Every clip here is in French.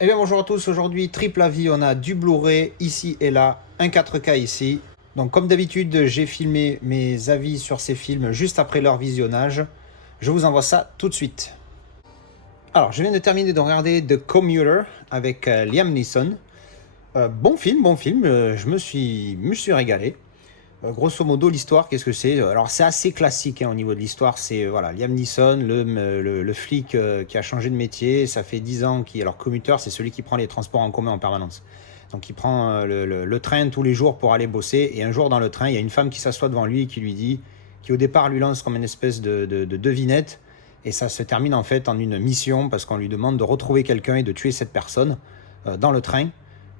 Eh bien bonjour à tous, aujourd'hui triple avis, on a du Blu-ray ici et là, un 4K ici. Donc comme d'habitude, j'ai filmé mes avis sur ces films juste après leur visionnage. Je vous envoie ça tout de suite. Alors je viens de terminer de regarder The Commuter avec Liam Neeson. Bon film, je me suis régalé. Grosso modo, l'histoire, qu'est-ce que c'est? Alors, c'est assez classique hein, au niveau de l'histoire. C'est voilà, Liam Neeson, le flic qui a changé de métier. Ça fait 10 ans qu'il. Alors, commuteur, c'est celui qui prend les transports en commun en permanence. Donc, il prend le train tous les jours pour aller bosser. Et un jour, dans le train, il y a une femme qui s'assoit devant lui et qui lui dit. Qui au départ lui lance comme une espèce de devinette. Et ça se termine en fait en une mission parce qu'on lui demande de retrouver quelqu'un et de tuer cette personne dans le train.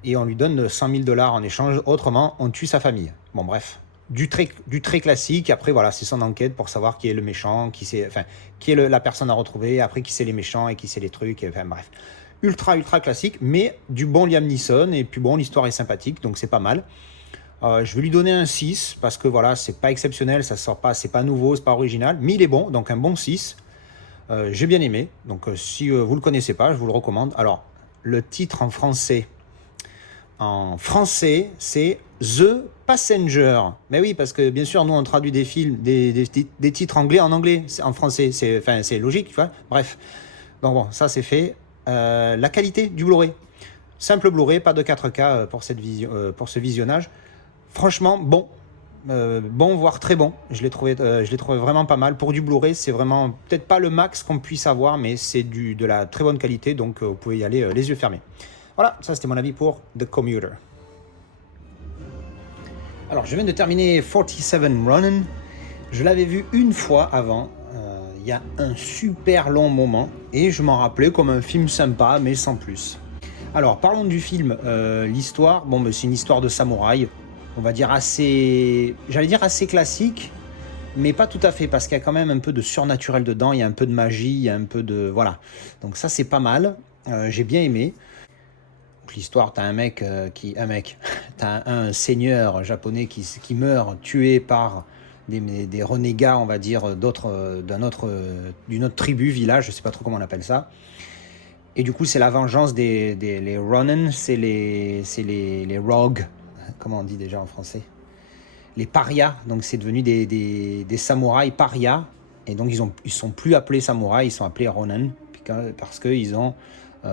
Et on lui donne 100 000 dollars en échange. Autrement, on tue sa famille. Bon, bref du très classique. Après, voilà, c'est son enquête pour savoir qui est le méchant, qui est la personne à retrouver, après qui c'est les méchants et qui c'est les trucs. Enfin, bref. Ultra classique, mais du bon Liam Neeson. Et puis bon, l'histoire est sympathique, donc c'est pas mal. Je vais lui donner un 6 parce que voilà, c'est pas exceptionnel, ça sort pas, c'est pas nouveau, c'est pas original, mais il est bon, donc un bon 6. J'ai bien aimé, donc si vous le connaissez pas, je vous le recommande. Alors, le titre en français, c'est The Passenger. Mais oui, parce que bien sûr, nous, on traduit des films, des titres anglais en anglais, en français. C'est logique, tu vois. Bref. Donc bon, ça, c'est fait. La qualité du Blu-ray. Simple Blu-ray, pas de 4K pour ce visionnage. Franchement, bon. Bon, voire très bon. Je l'ai trouvé vraiment pas mal. Pour du Blu-ray, c'est vraiment peut-être pas le max qu'on puisse avoir, mais c'est de la très bonne qualité, donc vous pouvez y aller les yeux fermés. Voilà, ça c'était mon avis pour The Commuter. Alors, je viens de terminer 47 Ronin. Je l'avais vu une fois avant, il y a un super long moment, et je m'en rappelais comme un film sympa, mais sans plus. Alors, parlons du film. L'histoire, bon, c'est une histoire de samouraï, on va dire j'allais dire assez classique, mais pas tout à fait, parce qu'il y a quand même un peu de surnaturel dedans, il y a un peu de magie, il y a un peu de... Voilà. Donc ça, c'est pas mal. J'ai bien aimé. L'histoire, t'as un mec t'as un seigneur japonais qui meurt tué par des renégats, on va dire, d'une autre tribu, village, je sais pas trop comment on appelle ça. Et du coup, c'est la vengeance les Ronin, c'est les rogues, comment on dit déjà en français? Les parias, donc c'est devenu des samouraïs parias, et donc ils sont plus appelés samouraïs, ils sont appelés Ronin, parce qu'ils ont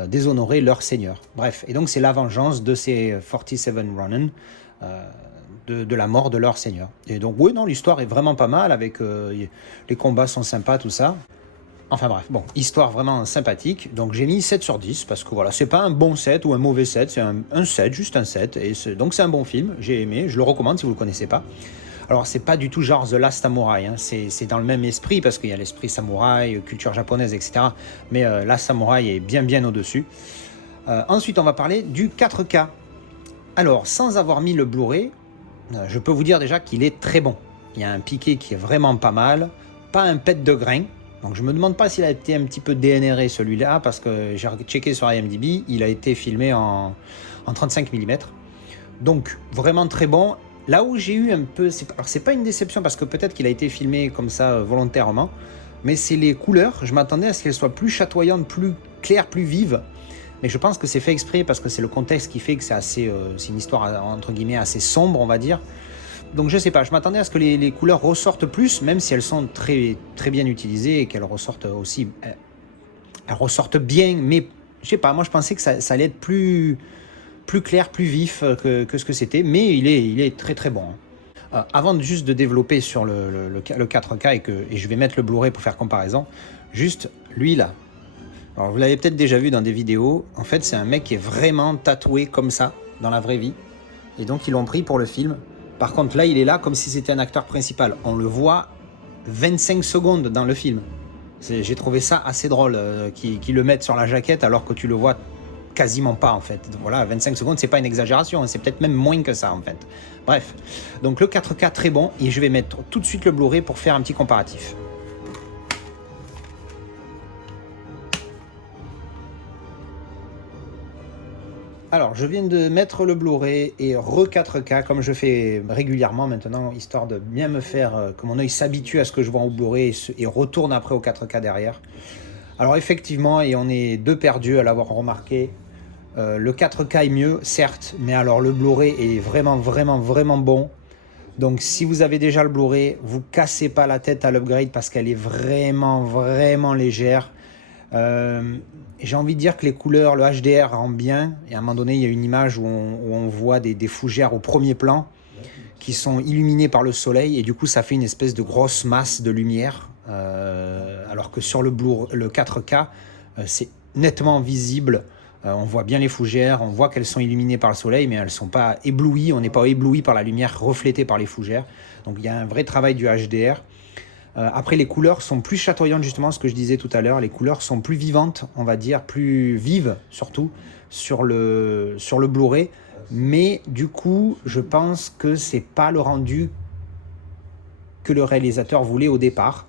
déshonoré leur seigneur. Bref, et donc c'est la vengeance de ces 47 Ronin, de la mort de leur seigneur. Et donc oui, non, l'histoire est vraiment pas mal, avec les combats sont sympas, tout ça. Enfin bref, bon, histoire vraiment sympathique. Donc j'ai mis 7 sur 10 parce que voilà, c'est pas un bon 7 ou un mauvais 7, c'est un 7, juste un 7. Donc c'est un bon film, j'ai aimé, je le recommande si vous le connaissez pas. Alors c'est pas du tout genre The Last Samurai, hein. C'est dans le même esprit parce qu'il y a l'esprit samouraï, culture japonaise, etc. Mais Last Samurai est bien au-dessus. Ensuite on va parler du 4K. Alors sans avoir mis le Blu-ray, je peux vous dire déjà qu'il est très bon. Il y a un piqué qui est vraiment pas mal, pas un pet de grain. Donc je me demande pas s'il a été un petit peu DNRé celui-là, parce que j'ai checké sur IMDb, il a été filmé en 35 mm. Donc vraiment très bon. Là où j'ai eu un peu... Alors c'est pas une déception, parce que peut-être qu'il a été filmé comme ça volontairement, mais c'est les couleurs. Je m'attendais à ce qu'elles soient plus chatoyantes, plus claires, plus vives. Mais je pense que c'est fait exprès, parce que c'est le contexte qui fait que c'est une histoire entre guillemets assez sombre, on va dire. Donc je sais pas, je m'attendais à ce que les couleurs ressortent plus, même si elles sont très bien utilisées et qu'elles ressortent aussi... Elles ressortent bien, mais je sais pas, moi je pensais que ça allait être plus clair, plus vif que ce que c'était, mais il est très bon. Avant juste de développer sur le 4K et je vais mettre le Blu-ray pour faire comparaison, juste lui là. Alors vous l'avez peut-être déjà vu dans des vidéos, en fait c'est un mec qui est vraiment tatoué comme ça dans la vraie vie, et donc ils l'ont pris pour le film. Par contre là il est là comme si c'était un acteur principal, on le voit 25 secondes dans le film. J'ai trouvé ça assez drôle qu'ils le mettent sur la jaquette alors que tu le vois quasiment pas en fait. Voilà, 25 secondes, c'est pas une exagération, c'est peut-être même moins que ça en fait. Bref, donc le 4K très bon, et je vais mettre tout de suite le Blu-ray pour faire un petit comparatif. Alors, je viens de mettre le Blu-ray et re-4K, comme je fais régulièrement maintenant, histoire de bien me faire que mon œil s'habitue à ce que je vois au Blu-ray et retourne après au 4K derrière. Alors effectivement, et on est deux perdus à l'avoir remarqué, Le 4K est mieux, certes, mais alors le Blu-ray est vraiment, vraiment, vraiment bon. Donc si vous avez déjà le Blu-ray, vous cassez pas la tête à l'upgrade parce qu'elle est vraiment, vraiment légère. J'ai envie de dire que les couleurs, le HDR rend bien. Et à un moment donné, il y a une image où on voit des fougères au premier plan qui sont illuminées par le soleil. Et du coup, ça fait une espèce de grosse masse de lumière. Alors que sur le 4K, c'est nettement visible. On voit bien les fougères, on voit qu'elles sont illuminées par le soleil, mais elles ne sont pas éblouies. On n'est pas ébloui par la lumière reflétée par les fougères. Donc il y a un vrai travail du HDR. Après, les couleurs sont plus chatoyantes, justement, ce que je disais tout à l'heure. Les couleurs sont plus vivantes, on va dire, plus vives, surtout, sur le Blu-ray. Mais du coup, je pense que c'est pas le rendu que le réalisateur voulait au départ.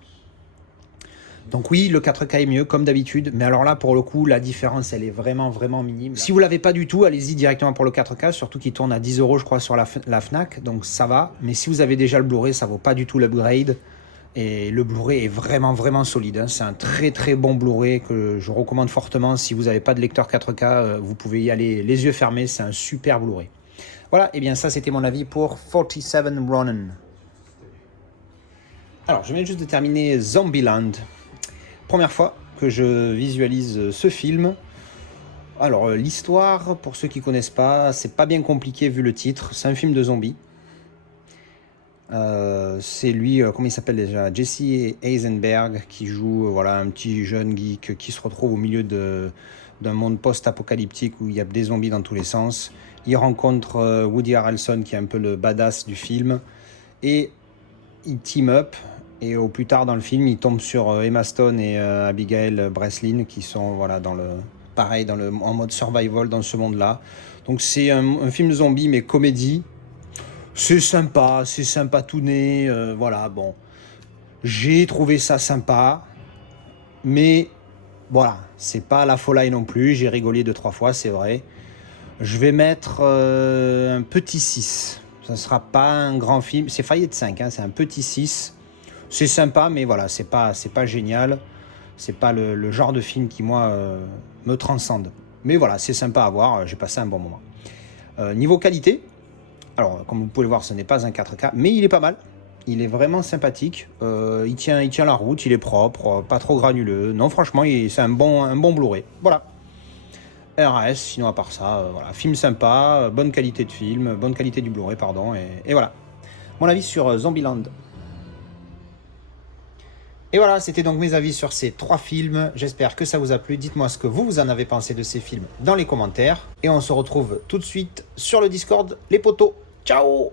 Donc oui, le 4K est mieux, comme d'habitude. Mais alors là, pour le coup, la différence, elle est vraiment, vraiment minime. Si vous l'avez pas du tout, allez-y directement pour le 4K, surtout qu'il tourne à 10 €, je crois, sur la Fnac. Donc ça va. Mais si vous avez déjà le Blu-ray, ça vaut pas du tout l'upgrade. Et le Blu-ray est vraiment, vraiment solide. Hein. C'est un très, très bon Blu-ray que je recommande fortement. Si vous n'avez pas de lecteur 4K, vous pouvez y aller les yeux fermés. C'est un super Blu-ray. Voilà, et bien ça, c'était mon avis pour 47 Ronin. Alors, je viens juste de terminer Zombieland. Première fois que je visualise ce film. Alors, l'histoire, pour ceux qui ne connaissent pas, c'est pas bien compliqué vu le titre. C'est un film de zombies. C'est lui, comment il s'appelle déjà, Jesse Eisenberg, qui joue voilà, un petit jeune geek qui se retrouve au milieu d'un monde post-apocalyptique où il y a des zombies dans tous les sens. Il rencontre Woody Harrelson, qui est un peu le badass du film, et il team up. Et au plus tard dans le film, il tombe sur Emma Stone et Abigail Breslin, qui sont voilà, en mode survival dans ce monde-là. Donc c'est un film de zombies, mais comédie. C'est sympa tout né, voilà, bon. J'ai trouvé ça sympa, mais voilà, c'est pas la folie non plus. J'ai rigolé 2-3 fois, c'est vrai. Je vais mettre un petit 6. Ça sera pas un grand film, c'est failli être 5, hein, c'est un petit 6. C'est sympa, mais voilà, c'est pas génial. C'est pas le genre de film qui, moi, me transcende. Mais voilà, c'est sympa à voir, j'ai passé un bon moment. Niveau qualité, alors comme vous pouvez le voir, ce n'est pas un 4K, mais il est pas mal. Il est vraiment sympathique. Il tient la route, il est propre, pas trop granuleux. Non, franchement, c'est un bon Blu-ray. Voilà. RAS, sinon à part ça, voilà, film sympa, bonne qualité de film, bonne qualité du Blu-ray, pardon, et voilà. Mon avis sur Zombieland. Et voilà, c'était donc mes avis sur ces 3 films. J'espère que ça vous a plu. Dites-moi ce que vous en avez pensé de ces films dans les commentaires. Et on se retrouve tout de suite sur le Discord, les potos. Ciao!